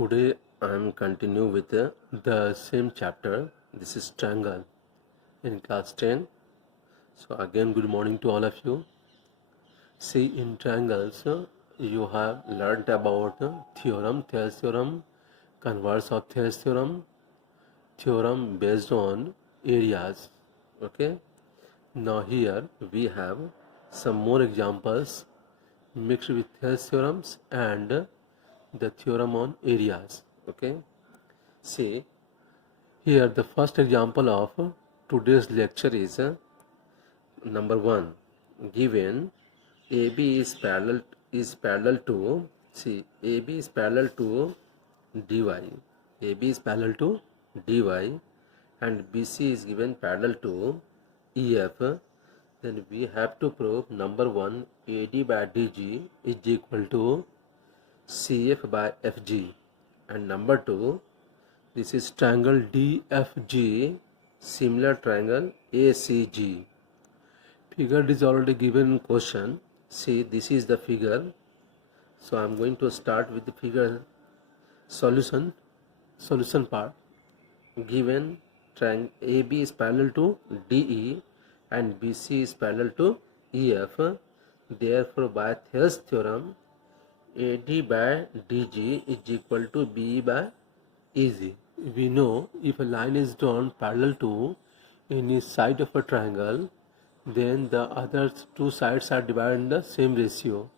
Today I am continue with the same chapter. This is triangle in class 10. So again, good morning to all of you. See, in triangles, you have learned about theorem, Thales theorem, converse of Thales theorem, theorem based on areas. Okay. Now here we have some more examples mixed with Thales theorems and the theorem on areas. Okay. See, here the first example of today's lecture is number 1. Given AB is parallel to AB is parallel to DY. AB is parallel to DY and BC is given parallel to EF. Then we have to prove number 1, AD by DG is equal to CF by FG, and number 2, this is triangle DFG, similar triangle ACG. Figure is already given in question. See, this is the figure. So I am going to start with the figure solution part. Given triangle AB is parallel to DE and BC is parallel to EF. Therefore, by Thales theorem, AD by DG is equal to BE by EG. We know if a line is drawn parallel to any side of a triangle, then the other two sides are divided in the same ratio.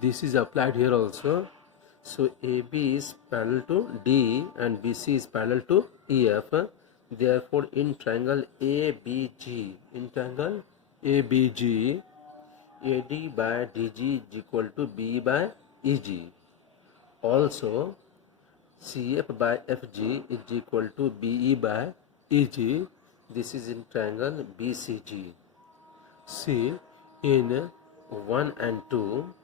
This is applied here also. So AB is parallel to DE and BC is parallel to EF. Therefore, in triangle ABG, AD by DG is equal to BE by EG. Also, CF by FG is equal to BE by EG. This is in triangle BCG. See, in 1 and 2,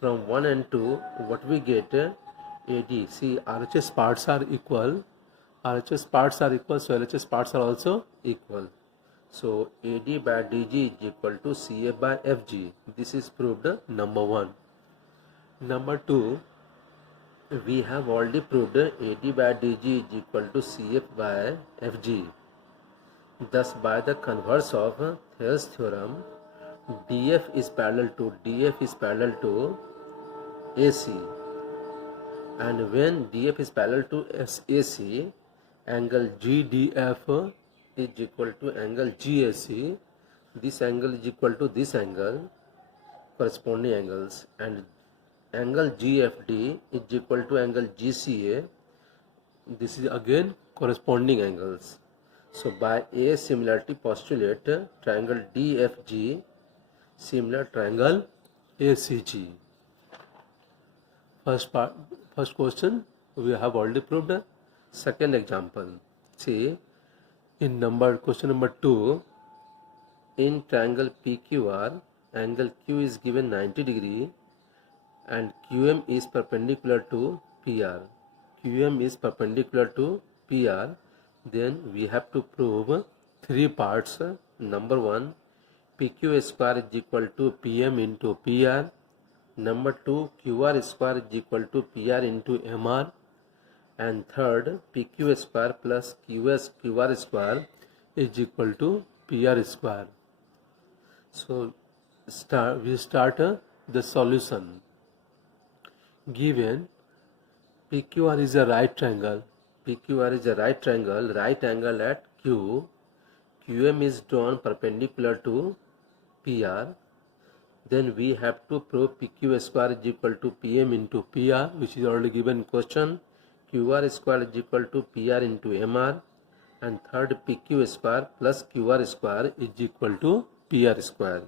from 1 and 2, what we get AD. See, RHS parts are equal. RHS parts are equal, so LHS parts are also equal. So, AD by DG is equal to CF by FG. This is proved number 1. Number 2, we have already proved AD by DG is equal to CF by FG. Thus, by the converse of Thales theorem, DF is parallel to AC, and when DF is parallel to AC, angle GDF is equal to angle GAC. This angle is equal to this angle, corresponding angles, and angle GFD is equal to angle GCA. This is again corresponding angles. So by A similarity postulate, triangle DFG similar triangle ACG. First question we have already proved. Second example, see, in question number 2, in triangle PQR, angle Q is given 90 degree and QM is perpendicular to PR. Then we have to prove 3 parts. Number 1, PQ square is equal to PM into PR. Number 2, QR square is equal to PR into MR. And third, PQ square plus QR square is equal to PR square. So we start the solution. Given PQR is a right triangle, right angle at Q. QM is drawn perpendicular to PR. Then we have to prove PQ square is equal to PM into PR, which is already given in question. QR square is equal to PR into MR. And third, PQ square plus QR square is equal to PR square.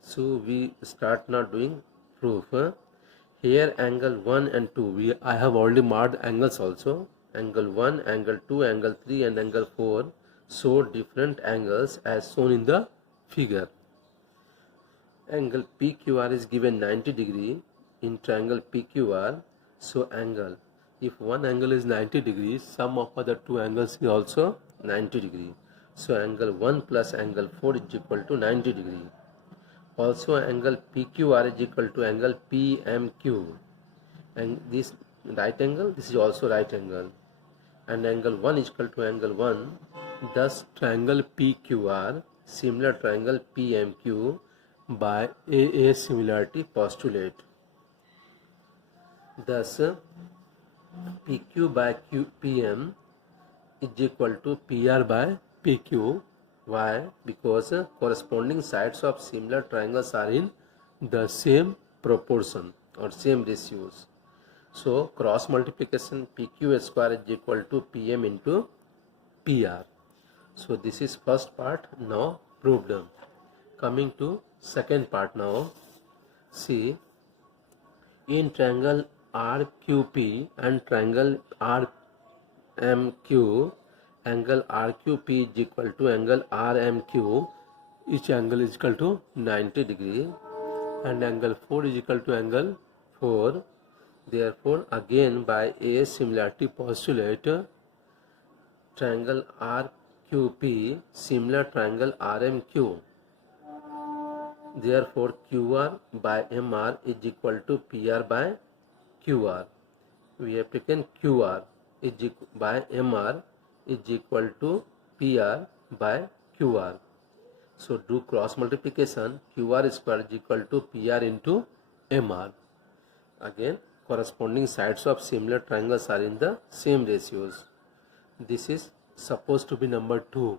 So we start now doing proof. Here angle 1 and 2, I have already marked angles also. Angle 1, angle 2, angle 3 and angle 4 show different angles as shown in the figure. Angle PQR is given 90 degree in triangle PQR. So angle, if one angle is 90 degrees, sum of other two angles is also 90 degree. So angle 1 plus angle 4 is equal to 90 degree. Also angle PQR is equal to angle PMQ, and this right angle, this is also right angle, and angle 1 is equal to angle 1. Thus triangle PQR similar triangle PMQ by AA similarity postulate. Thus PQ by PM is equal to PR by PQ. Why? Because corresponding sides of similar triangles are in the same proportion or same ratios. So cross multiplication PQ square is equal to PM into PR. So this is first part now proved. Coming to second part now. See, in triangle RQP and triangle RMQ, angle RQP is equal to angle RMQ. Each angle is equal to 90 degree, and angle 4 is equal to angle 4. Therefore, again by a similarity postulate, triangle RQP similar triangle RMQ. Therefore, QR by MR is equal to PR by QR. We have taken QR is by MR is equal to PR by QR. So do cross multiplication, QR square is equal to PR into MR. Again, corresponding sides of similar triangles are in the same ratios. This is supposed to be number 2.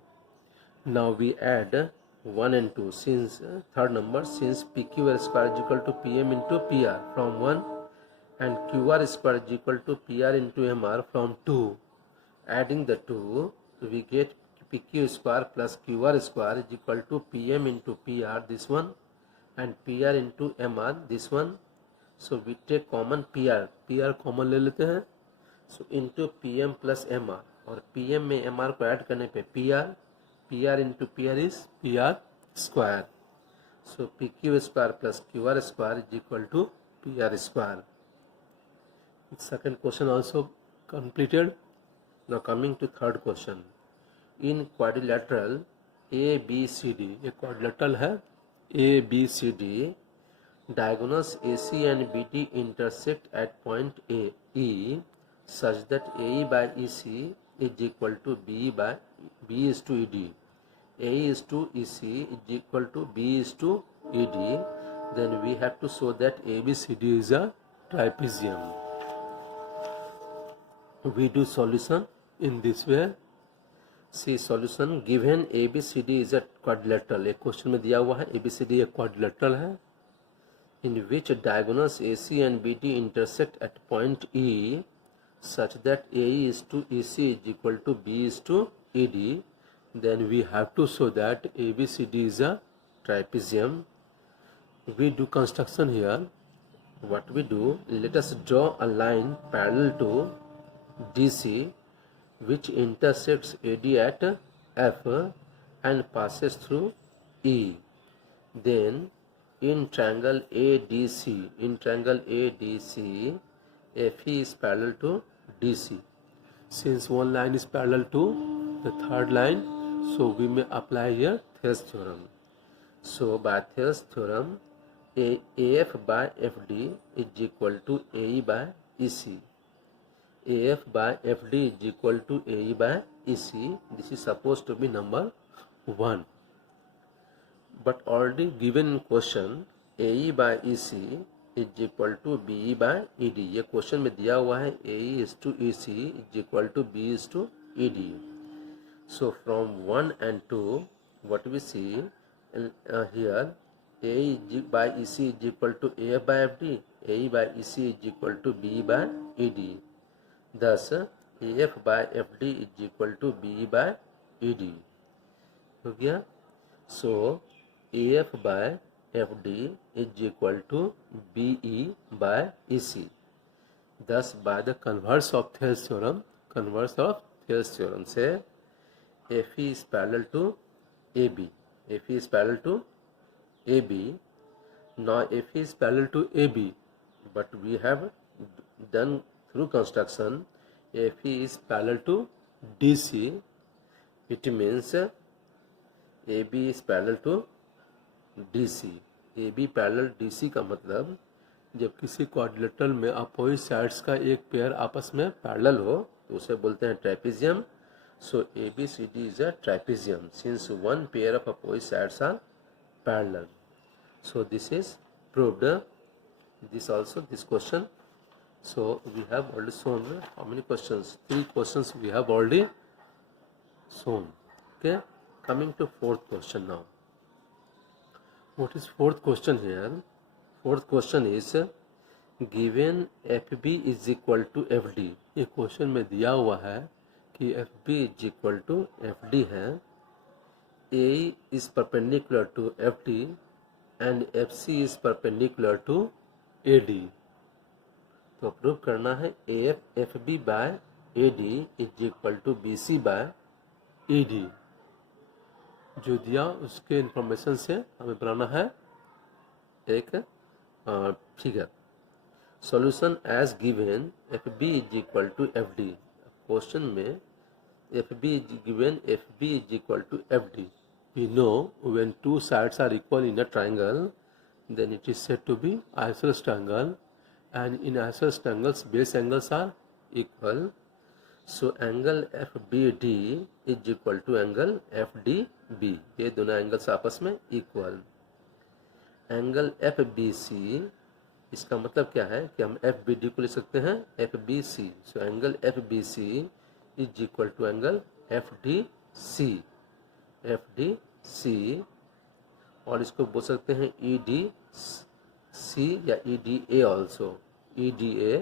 Now we add 1 and 2 since third number, since PQ square is equal to PM into PR from 1 and QR square is equal to PR into MR from 2. Adding the 2, we get PQ square plus QR square is equal to PM into PR, this one, and PR into MR, this one. So we take common PR common ले लेते हैं. So into PM plus MR, और PM में MR को add करने पे PR into PR is PR square. So PQ square plus QR square is equal to PR square. Second question also completed. Now coming to third question. In quadrilateral ABCD, ये quadrilateral है ABCD, diagonals AC and BD intersect at point E such that AE by EC is equal to B is to ED. A is to EC is equal to B is to ED. Then we have to show that ABCD is a trapezium. We do solution in this way. See solution, given ABCD is a quadrilateral. एक question में दिया हुआ है ABCD एक quadrilateral है, in which diagonals AC and BD intersect at point E such that AE is to EC is equal to B is to ED. Then we have to show that ABCD is a trapezium. We do construction here. What we do, let us draw a line parallel to DC which intersects AD at F and passes through E. Then in triangle ADC, FE is parallel to DC. Since one line is parallel to the third line, so we may apply here Thales theorem. So by Thales theorem, AF by FD is equal to AE by EC. AF by FD is equal to AE by EC. This is supposed to be number 1. But already given in question, AE by EC is equal to BE by ED. ये question में दिया हुआ है AE is to EC is equal to B is to ED. So from 1 and 2, what we see here, AE by EC is equal to AF by FD, AE by EC is equal to BE by ED. Thus AF by FD is equal to BE by ED. हो गया. So AF by FD is equal to BE by EC. Thus by the converse of Thales theorem, say FE is parallel to AB. FE is parallel to AB. Now FE is parallel to AB, but we have done through construction FE is parallel to DC. It means AB is parallel to DC. AB parallel DC का मतलब जब किसी quadrilateral में opposite sides का एक pair आपस में parallel हो तो उसे बोलते हैं trapezium. So ABCD is a trapezium since one pair of opposite sides are parallel. So this is proved. This also, this question. So we have already shown how many questions? 3 questions we have already shown. Okay, coming to fourth question now. What is fourth question here? Fourth question is given FB is equal to FD. ये question में दिया हुआ है कि FB is equal to FD है. A is perpendicular to FD and FC is perpendicular to AD. तो prove करना है AF FB by AD is equal to BC by ED. जो दिया उसके इंफॉर्मेशन से हमें बनाना है एक figure. Solution as given FB is equal to FD. Question में FB is given, FB is equal to FD. We know when two sides are equal in a triangle, then it is said to be isosceles triangle, and in isosceles triangles base angles are equal. So angle FBD is equal to angle FDB. ये दोनों angles आपस में equal. Angle FBC, इसका मतलब क्या है कि हम FBD को लिख सकते हैं FBC. So angle FBC is equal to angle FDC. FDC, और इसको बोल सकते हैं EDC या EDA ऑल्सो. EDA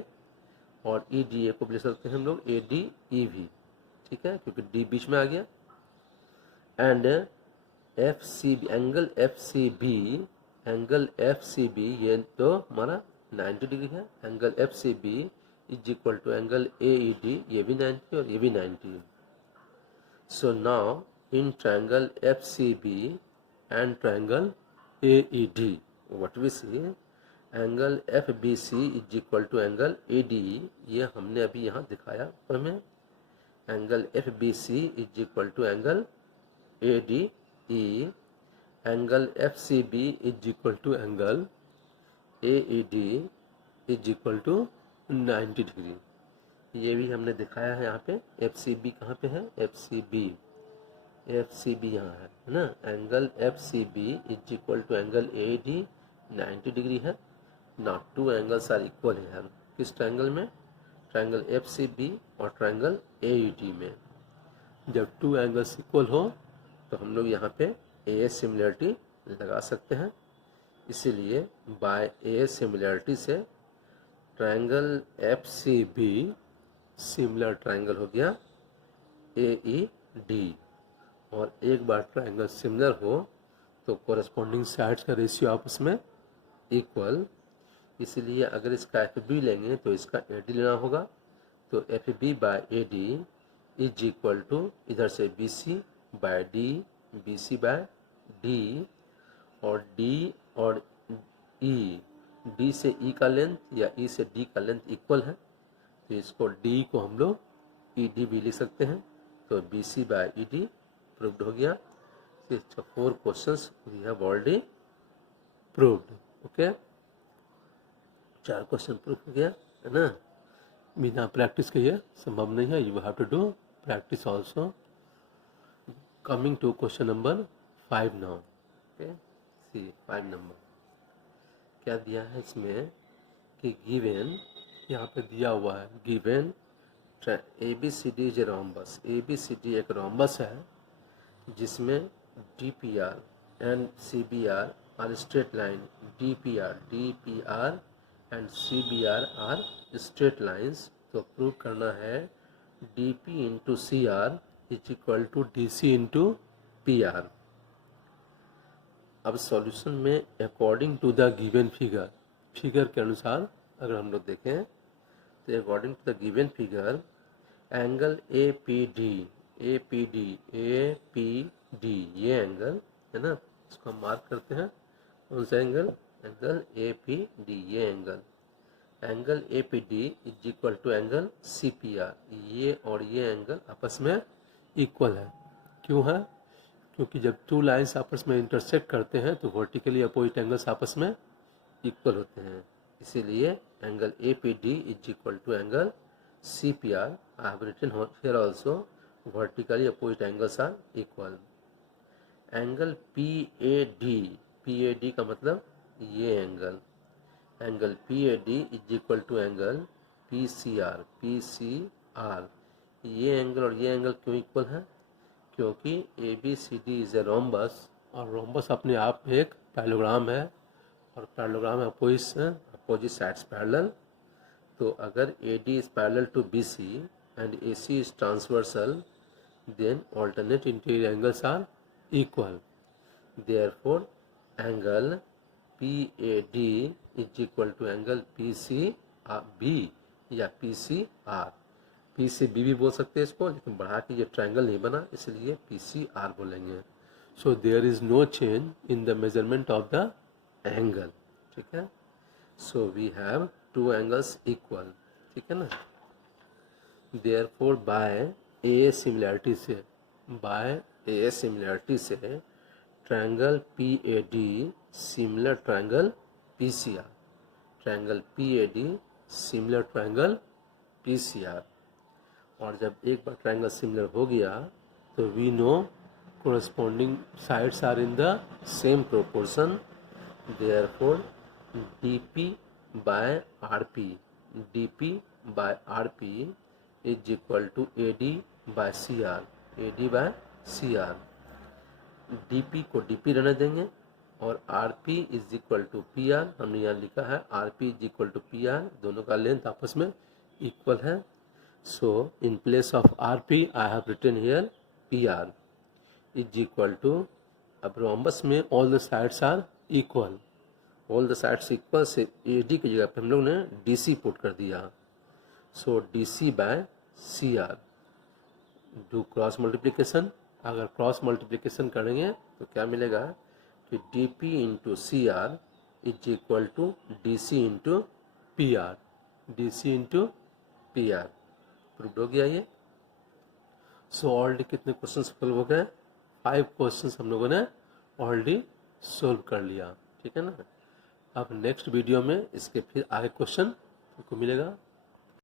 और EDA को बोल सकते हैं हम लोग ADEV. ठीक है, क्योंकि D बीच में आ गया. एंड FCB, एंगल FCB ये तो हमारा 90 डिग्री है. Angle FCB is equal to angle AED, ये भी 90 और ये भी 90. So now in triangle FCB and triangle AED, what we see, angle FBC is equal to angle ADE. ये हमने अभी यहाँ दिखाया हमें. Angle FBC is equal to angle ADE. Angle FCB is equal to angle AED is equal to 90 degree. ये भी हमने दिखाया है यहाँ पे. FCB कहाँ पे है? FCB यहाँ है ना. Angle FCB is equal to angle AD 90 degree है. ना टू एंगल्स आर इक्वल है. किस ट्रायंगल में? ट्रायंगल FCB और ट्रायंगल AED में. जब टू एंगल्स इक्वल हो तो हम लोग यहाँ पे AS सिमिलरिटी लगा सकते हैं. इसीलिए बाय AS सिमिलरिटी से ट्रायंगल FCB सिमिलर ट्रायंगल हो गया AED. और एक बार ट्रायंगल सिमिलर हो तो कोरस्पॉन्डिंग साइड्स का रेशियो आपस में इक्वल. इसलिए अगर इसका FB लेंगे तो इसका AD लेना होगा. तो FB by AD is equal to इधर से BC by D, BC by D, और D और E, D से E का लेंथ या E से D का लेंथ इक्वल है. तो इसको D को हम लोग ED भी लिख सकते हैं. तो BC बाय ED प्रूव्ड हो गया. 4 questions we have already proved. Okay, 4 question prove हो गया है ना. बिना प्रैक्टिस के ये संभव नहीं है. You have to do practice also. Coming to question number 5 now. Okay, see 5 number क्या दिया है इसमें कि गिवन, यहाँ पे दिया हुआ है given ABCD is rhombus. ABCD एक रोम्बस है जिसमें DPR and CBR are straight line. DPR and CBR are straight lines. तो प्रूव करना है DP into CR is equal to DC into PR. अब सॉल्यूशन में according to the given figure के अनुसार अगर हम लोग देखें तो according to the given figure angle APD ये एंगल है ना, इसको हम मार्क करते हैं. कौन सा एंगल? Angle APD. ये angle APD is equal to angle CPR. ये और ये एंगल आपस में इक्वल है. क्यों है? क्योंकि जब टू लाइंस आपस में इंटरसेक्ट करते हैं तो वर्टिकली अपोजिट एंगल्स आपस में इक्वल होते हैं. इसीलिए angle APD is equal to angle CPR. I have written here also vertically opposite angles are equal. Angle PAD का मतलब ये angle PAD is equal to angle PCR. ये एंगल और ये एंगल क्यों इक्वल है? क्योंकि ABCD इज ए रोम्बस, और रोम्बस अपने आप में एक पैरेललोग्राम है, और पैरेललोग्राम है अपोजिट साइड्स पैरेलल. तो अगर AD is parallel to BC and AC is transversal, then alternate interior angles are equal. Therefore angle PAD is equal to angle PCB या PCR. PCB भी बोल सकते हैं इसको, लेकिन बढ़ा के ये ट्रायंगल नहीं बना इसलिए PCR बोलेंगे. So there is no change in the measurement of the angle. ठीक है. So we have two angles equal. ठीक है ना. Therefore by A सिमिलैरिटी से triangle PAD similar triangle PCR. Triangle PAD similar triangle PCR. और जब एक बार triangle similar हो गया तो we know corresponding sides are in the same proportion. Therefore DP by RP is equal to AD by CR. DP को DP रहने देंगे और RP is equal to PR. हमने यहाँ लिखा है RP is equal to PR. दोनों का लेंथ आपस में इक्वल है. So in place of RP I have written here PR is equal to, अब रोम्बस में all the sides are equal, से AD की जगह पे हम लोग ने DC पुट कर दिया. So DC by CR. Do cross multiplication. अगर क्रॉस मल्टीप्लिकेशन करेंगे तो क्या मिलेगा कि DP into CR is equal to DC into PR. Prove हो गया ये. सो ऑलरेडी कितने क्वेश्चन सॉल्व हो गए? 5 क्वेश्चन हम लोगों ने ऑलरेडी सोल्व कर लिया. ठीक है ना. अब नेक्स्ट वीडियो में इसके फिर आगे क्वेश्चन आपको मिलेगा.